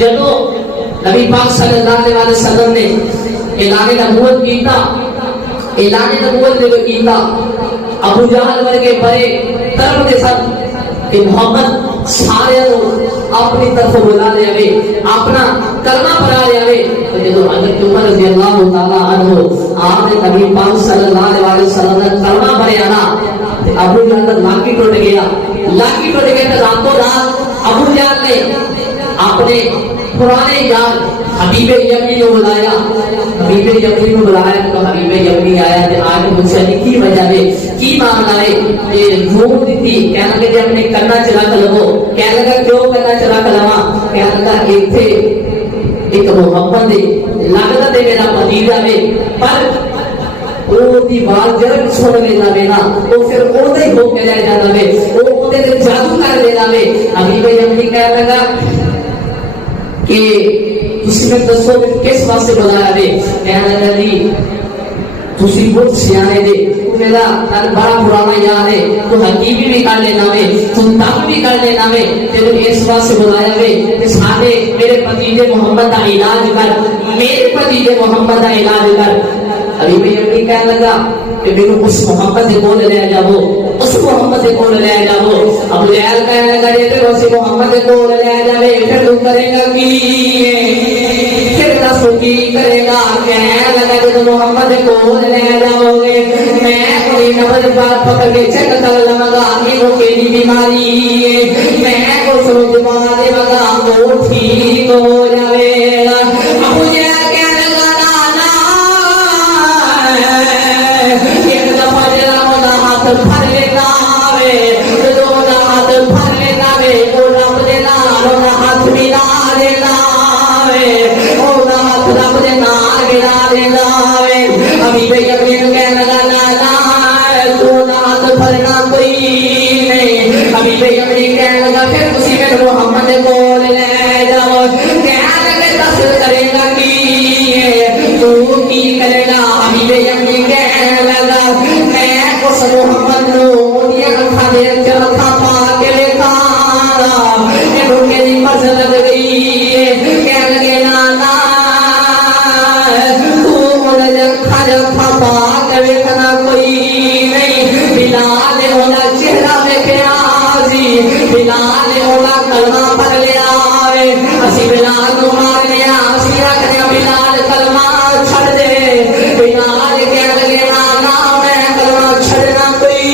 जदों नबी पाक सल्लल्लाहु अलैहि वसल्लम ने ऐलान नबूवत कीता, ऐलान नबूवत जो कीता, अबू जहल वर्गे बड़े तरफ के सब कि मोहम्मद सारे अपनी तरफ बुला ले आवे, अपना कलमा पढ़ा ले आवे। तो जो हजरत उमर रज़ी अल्लाह तआला अन्हु आपने नबी पाक सल्लल्लाहु अलैहि वसल्लम ने कलमा पढ़ा ना, अबू जहल लाठी टूट गया, लाठी टूट गया। तो रातों रात अबू जहल ने अपने पुराने यार हबीब यमनी को बुलाया, हबीब यमनी को बुलाया। तो हबीब यमनी आया ते आज मुझसे की वजह है, की मामला है, ये घूम दी कहना कि अपने करना चला कर लो, कह लगा क्यों करना चला कर लवा, कह लगा एक मोहब्बत है लगता है मेरा भतीजा है, पर ओदी बात जरा सुन लेना बेना तो फिर ओदे ही हो के रह जाना वे, वो ओदे ते जादू कर लेना वे। हबीब यमनी कह लगा कि तुसी दसो किस वास्ते बुलाया वे, कहने लगा जी तुसी बहुत सियाने दे, मेरा तन बड़ा पुराना याद है, तो हकीमी भी कर लेना वे, तू तब भी कर लेना वे, तेरे इस वास्ते बुलाया वे कि साथे मेरे भतीजे मोहम्मद का इलाज कर, मेरे भतीजे मोहम्मद का इलाज कर। अभी भी यमनी कहने लगा कि मेरे उस मोहम्मद से बोल ले जाओ, उस मोहम्मद से बोल ले जाओ। अब लैल कहने लगा ये तो उस मोहम्मद से बोल ले जावे, फिर तू करेगा की, फिर दसो की करेगा। कहने लगा जब मोहम्मद को बोल ले जाओगे मैं कोई नबज बात पकड़ के चेक कर लूंगा इनको केली बीमारी, मैं को सोच मारे लगा वो ठीक हो जाएगा। अब मुझे कहने लगा ना एक दफा जरा मोदा हाथ भर लेना वे, दो हाथ भर लेना वे, वो रब देना मोदा हाथ मिला देना वे, वो हाथ रब देना गिरा देना वे। अभी भैया कहने लगा ना तू हाथ भरना कोई नहीं। अभी भैया कहने लगा फिर उसी में मोहम्मद को ले जाओ, कहने लगे दस करेगा की तू की करेगा। अभी भैया कहने लगा मैं उस मोहम्मद को अखा दे चरखा पा के लेता मेरी मर्ज लग गई, कहने लगे नाना तू अखा जखा पा के देखना कोई नहीं। बिलाल होना चेहरा देखे आजी, बिलाल होना कलमा पढ़ लिया वे, असी बिलाल को मार लिया, असी रखने बिलाल कलमा छड़ दे। बिलाल कह लगे नाना मैं कलमा छड़ना कोई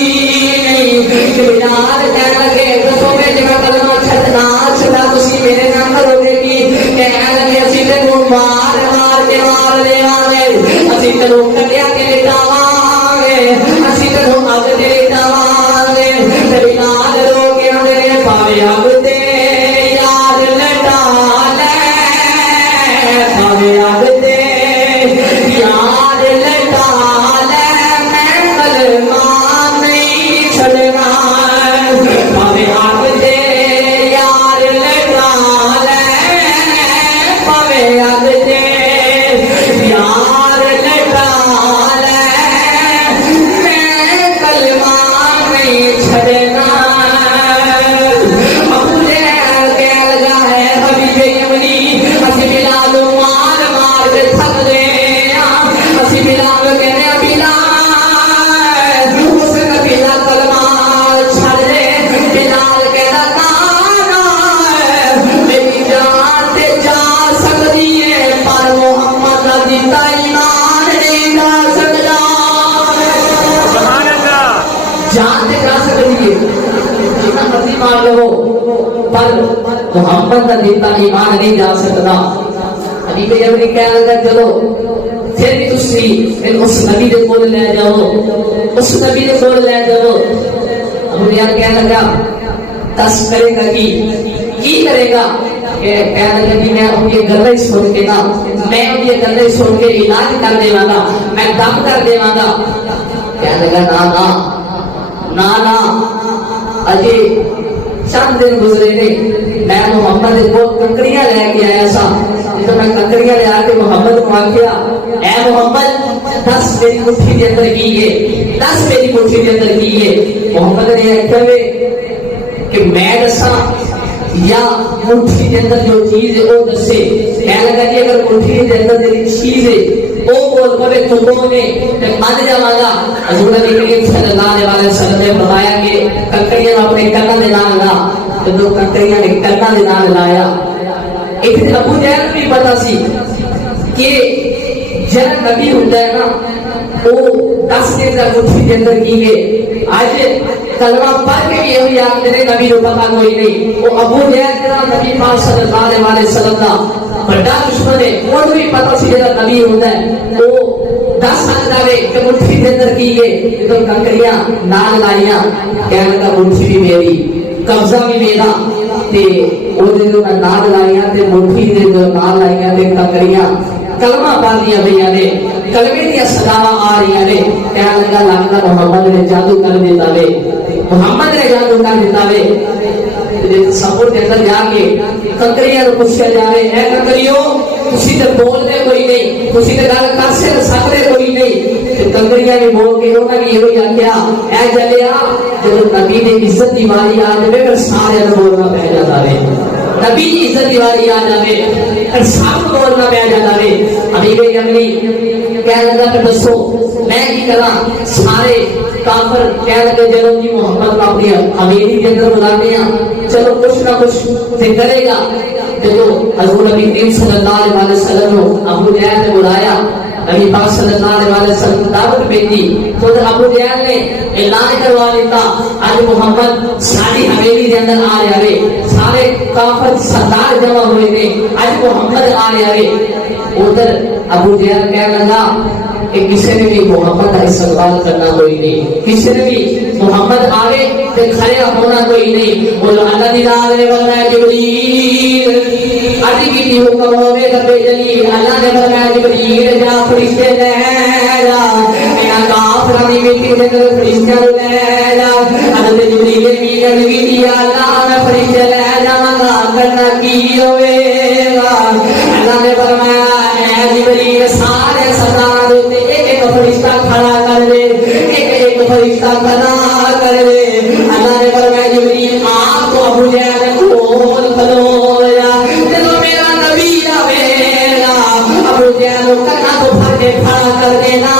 नहीं। बिलाल कह लगे दसो मैं जगह कलमा छड़ना छड़ा तुसी मेरे नाम करोगे की, कह लगे असी तेनू मार मार के मार लेवांगे, असी तेनू कटिया के लेटावांगे, असी तेनू अग ते लेटावांगे। बिलाल रो के मेरे पावे अग ते यार लटा ले, पावे अग ते यार लटा ले, मैं कलमा नहीं छड़ना, पावे अग ते यार लटा ले, पावे अग ते यार लटा ले, मैं कलमा नहीं छड़ना। अबू जहल कह लगा है हबीब यमनी असी बिलाल मार मार के थक गए, असी बिलाल कहने बिलाल उस कबीला कलमा छड़ दे। बिलाल कहता ना मेरी जान ते जा सकती है पर मोहम्मद का दिता ईमान नहीं जा सकता। जान ते जा सकती है जितना मर्जी मार लो पर मोहम्मद का दिता ईमान नहीं जा सकता। अभी भी जब कहने लगा चलो फिर भी तुसी उस नबी के कोल ले जाओ, उस नबी के कोल ले जाओ। अबू यार कहने लगा दस करेगा की करेगा, कहने लगा कि मैं उनके गले सुन के ना, मैं उनके गले सुन के इलाज कर देवांगा, मैं दम कर देवांगा। कहने लगा ना ना ना ना अजय चंद दिन गुजरे ने, मैं मोहम्मद को कंकड़ियां लेके आया सा, तो मैं कंकड़ियां ले आके मोहम्मद को आख्या ऐ मोहम्मद 10 मेरी मुट्ठी के अंदर कीए, 10 मेरी मुट्ठी के अंदर कीए। मोहम्मद ने आख्या वे कि मैं दसा या मुट्ठी के अंदर जो चीज है वो दसे। कहने लगा कि अगर मुट्ठी के अंदर जो चीज है वो बोल पड़े चुकों में मैं मान जावागा। हजूर नबी करीम सल्लल्लाहु अलैहि वसल्लम ने फरमाया कि कंकड़ियां अपने कन्ना में ना लगा, तो दो कंकड़ियां ने कन्ना में ना लाया। एक अबू जहल भी पता सी कि जब नबी होता है ना वो 10 दिन तक मुट्ठी के अंदर की गए। आज कलमा पढ़ के भी यही याद करे नबी को पता कोई नहीं। वो अबू जहल का नबी पाक सल्लल्लाहु अलैहि वसल्लम का बड़ा दुश्मन है, वो भी पता सी जरा नबी होता है वो 10 साल डाले कि मुट्ठी के अंदर की गए तो कंकड़ियां नाल लाइया। कहने का मुट्ठी भी मेरी, कब्जा भी मेरा, ते ओदे जो नाल लाइया ते मुट्ठी दे जो नाल लाइया ते कंकड़ियां कलमा पा दिया भैया ने, कलमे दिया सदावा आ रही ने। कहने लगा लगता मोहम्मद ने जादू कर देता वे, मोहम्मद ने जादू कर देता वे। सफर के अंदर जाके कंकड़ियां को पूछा जा रहे हैं, कंकड़ियों तुसी तो बोलते कोई नहीं, तुसी तो गल कर सकते कोई नहीं। तो कंकड़ियां भी बोल के उन्होंने भी यही आख्या ऐ जलिया जब नबी ने इज्जत की बारी आ जाए फिर सारे बोलना पै जाता है। नबी की इज्जत की बारी आ जाए फिर सब बोलना पै जाता है। अभी गई अमली कह लगा फिर दसो मैं की करा। सारे काफिर कह लगे चलो जी मोहम्मद का अपनी अमीरी के अंदर बुलाने चलो कुछ ना कुछ से करेगा। तो हजूर नबी करीम सल्लल्लाहु अलैहि वसल्लम को अबू जहल ने बुलाया। नबी पाक सल्लल्लाहु अलैहि वसल्लम दावत भेजी तो अबू जहल ने ऐलान करवा दिया आज मोहम्मद सारी हवेली के अंदर आ रहा है। सारे काफिर सरदार जमा हुए थे, आज मोहम्मद आ रहा है। उधर अबू जहल कहने लगा कि किसी ने भी मोहम्मद का इस्तेमाल करना कोई नहीं, किसी ने भी मोहम्मद आवे तो खड़ा होना कोई नहीं। बोलो अल्लाह दी राह में वरना जिब्रील अभी की हुक्म होवे रब्बे जलील। अल्लाह ने फरमाया जिब्रील जा फरिश्ते ले जा, मेरा काफिर दी बेटी दे अंदर फरिश्ते ले जा। अल्लाह जिब्रील भी नबी दी अल्लाह ने फरिश्ते ले जावांगा करना की होवेगा। अल्लाह ने फरमाया ऐ जिब्रील सारे सरदार होते एक फरिश्ता खड़ा कर दे, एक फरिश्ता खड़ा कर दे। अल्लाह ने फरमाया जिब्रील आप तो अबू जहल खोल खलोया जब मेरा नबी आवेगा अबू जहल कन्ना तो भर के खड़ा कर देना।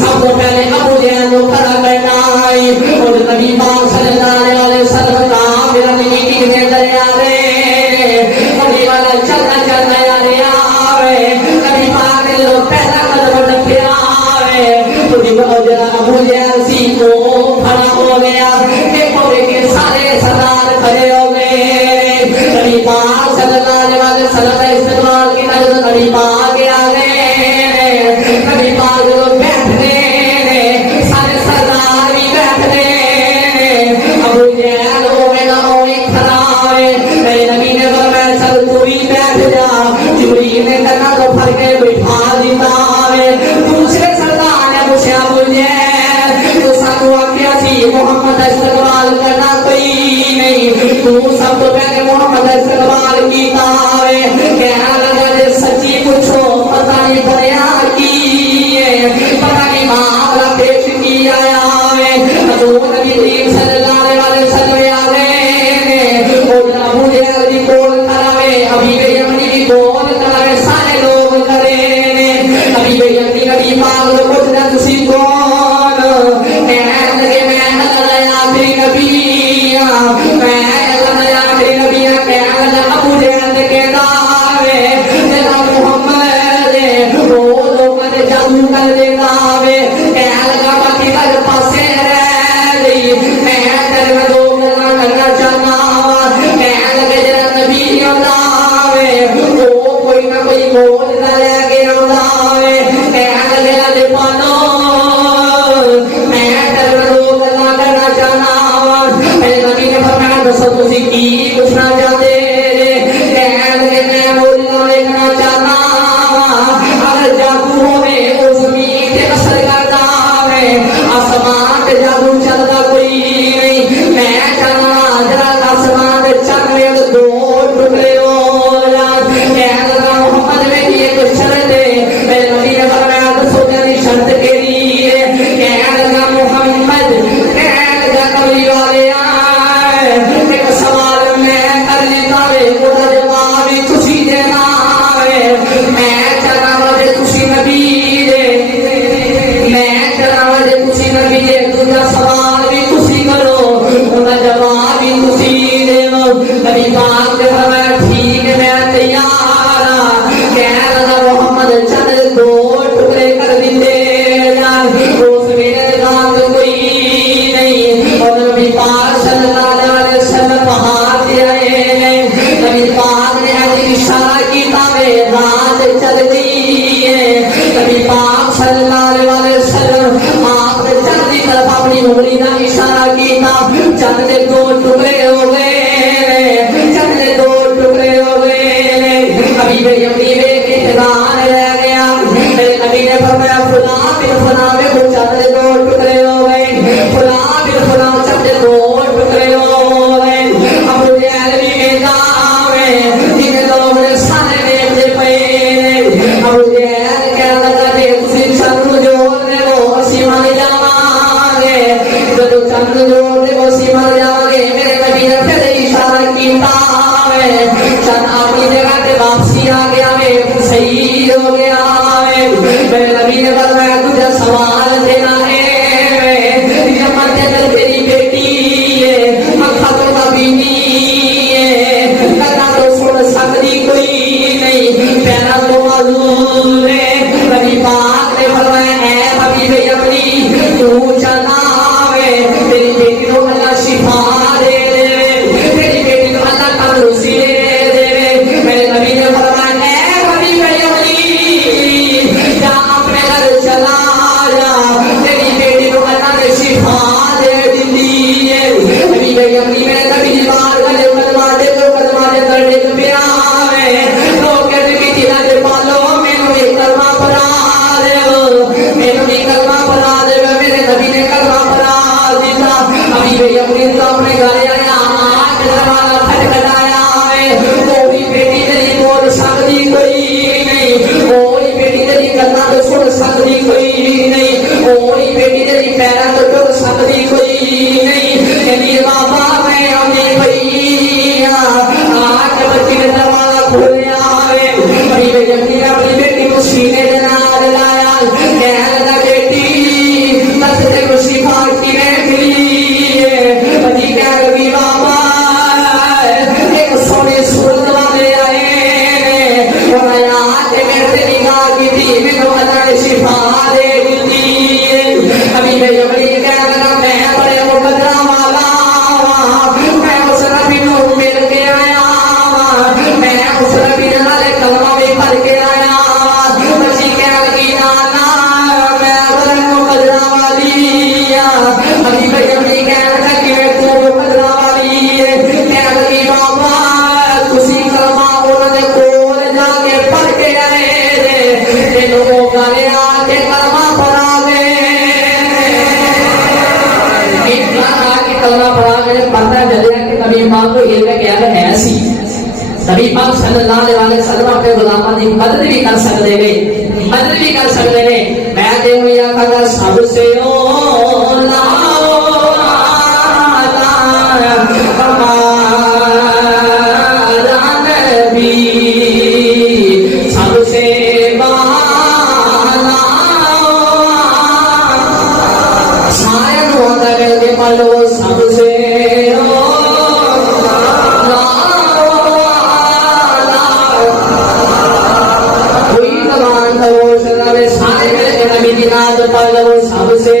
सबसे पहले अबू जहल को खड़ा करना और नबी पाक सल्लल्लाहु अलैहि वसल्लम का मेरा मीटिंग के अंदर आवे नबी वाला चलना चलना आवे नबी पाक ने जो पहला कदम रखे आवे तो अबू जहल सी को खड़ा हो गया। देखो देखिए सारे सरदार खड़े हो गए। नबी पाक सल्लल्लाहु अलैहि वसल्लम का इस्तेमाल की नजर नबी पाक आ गए। नबी पाक लोग बैठ गए, सारे सरदार भी बैठ गए। अबू जहल ओवेगा ओवे खड़ा है। मेरे नबी ने फरमाया चल तू भी बैठ जा। जिब्रील ने कन्ना को फड़ के बिठा दिया है। दूसरे सरदार ने पूछा अबू जहल तो सानू आख्या सी मोहम्मद इस्तेमाल करना कोई नहीं, तू सब तो पहले मोहम्मद इस्तेमाल कीता है। कहना लगा जे सच्ची पूछो पता नहीं बनया की है, पता नहीं मामला पेश की आया है। हजूर नबी करीम सल्लल्लाहु अलैहि वसल्लम आ गए और अबू जहल दी कोल करावे अभी के यमनी दी कोल करावे सारे लोग करे अभी के यमनी नबी पाक को पूछना तुसी कौन। कहने लगे मैं अल्लाह आखिरी नबी मैं अल्लाह आखिरी नबी। कहने लगा अबू जहल ने कहता है जनाब मोहम्मद वो लोग ने जादू कर देता है। कहने लगा बाकी हर पासे रह गई मैं तेरे दो गल्ला करना चाहता। कहने लगे जरा नबी आता है वो कोई ना कोई मौजूदा लेके आता है। कहने लगे अल्लाह पानो मैं तेरे दो गल्ला करना चाहता। मेरे नबी ने फरमाया दसो तुसी की पूछना चाहते। कहने लगे मैं मौजूदा देखना चाहता। अगर जादू होवे वो जमीन पे असर करता है, आसमान पे जादू चलता कोई नहीं। मैं चाहता जरा आसमान पे चल रहे दो टुकड़े हो जाए। कहने लगा मोहम्मद में ये तो शर्त है। मेरे नबी ने फरमाया दसो तेरी शर्त केरी है। कहने लगा मोहम्मद कहने लगा कमली वाले एक सवाल चलती है। नबी पाक सल्लल्लाहु अलैहि वसल्लम आपने चंद की तरफ अपनी उंगली का इशारा किया, चंद के दो टुकड़े हो गए, चंद के दो टुकड़े हो गए। अभी वे यमी वे के ठिकाने रह गया। मेरे नबी ने फरमाया फुला बिन फुला में वो चंद के दो टुकड़े हो गए, फुला बिन फुला चंद के दो टुकड़े हो गए। अब मुझे अलवी में गाँव में जिन लोग ने सारे देखते पे, अब मुझे क्या लगा थे उसी चंद जोड़ने को सीमा जावांगे, जो चंद जोड़ने को सीमा जावांगे। मेरे नबी ने फिर इशारा किया, चंद अपनी जगह पे वापसी आ गया, मैं सही हो गया। मेरे नबी ने बताया तुझे सवाल देना है, यमन के अंदर तेरी बेटी है, मक्खा तो कभी नहीं है, कथा तो सुन सकती कोई नहीं, पैरा तो मौजूद है। नबी पाक ने फरमाया है अभी भी अपनी तू चला तेरी बेटी को अल्लाह शिफा दे दे, तेरी बेटी को अल्लाह तंदुरुस्ती दे दे। मेरे नबी ने फरमाया है अभी भी अपनी जा अपने घर चला जा, तेरी बेटी को अल्लाह ने शिफा दे दी है। अभी भी अपनी मेरे नबी की बात करे कलमा दे तो कलमा दे करने को प्यार है। लोग कहते कि तिला दे पालो मैंने ये कलमा पढ़ा दे, मैंने कलमा पढ़ा दे, मेरे नबी ने कलमा पढ़ा दिया। अभी वे अपनी तो अपने घर आया, आँख दरवाजा खटखटाया है, कोई बेटी तेरी बोल सकती कोई नहीं, कोई बेटी तेरी गल्ला तो सुन सकती कोई नहीं, कोई बेटी तेरी पैरा तो टुर सकती कोई नहीं। कहती बाबा मैं अपनी भैया आज बच्ची ने दरवाजा खोलिया है। अभी वे अपनी बेटी को सीने से नाद लाया, कहने लगा बेटी बस तेरे शिफा की मिली है। बच्ची कह लगी बाबा एक सोने सूरत वाले आए और आज मेरे से निगाह की थी, मैंने अल्लाह ने शिफा दे दी है। अभी वे अपनी कह लगा मैं बड़े मुकद्दर वाला, मैं उस नबी को मिल के आया, मैं उस नबी वाले कलमा में पढ़ के आया। बच्ची कह लगी नाना मैं बड़े मुकद्दर वाली, अभी वे अपनी कह लगा कि मैं तू मुकद्दर वाली है। कह लगी बाबा तुसी कलमा उन्होंने कोल जाके पढ़ के आए थे, लोगों का आके कलमा पढ़ा गए, कलमा पढ़ा गए। पता चलिया कि नबी पाक को ये क्या है सी, नबी पाक सल्लल्लाहु अलैहि वसल्लम अपने गुलामां दी मदद भी कर सकते ने, मदद भी कर सकते ने। मैं कहूं या कदा सबसे ओला नबी सबसे बाला सारे होता है पालो सबसे सबसे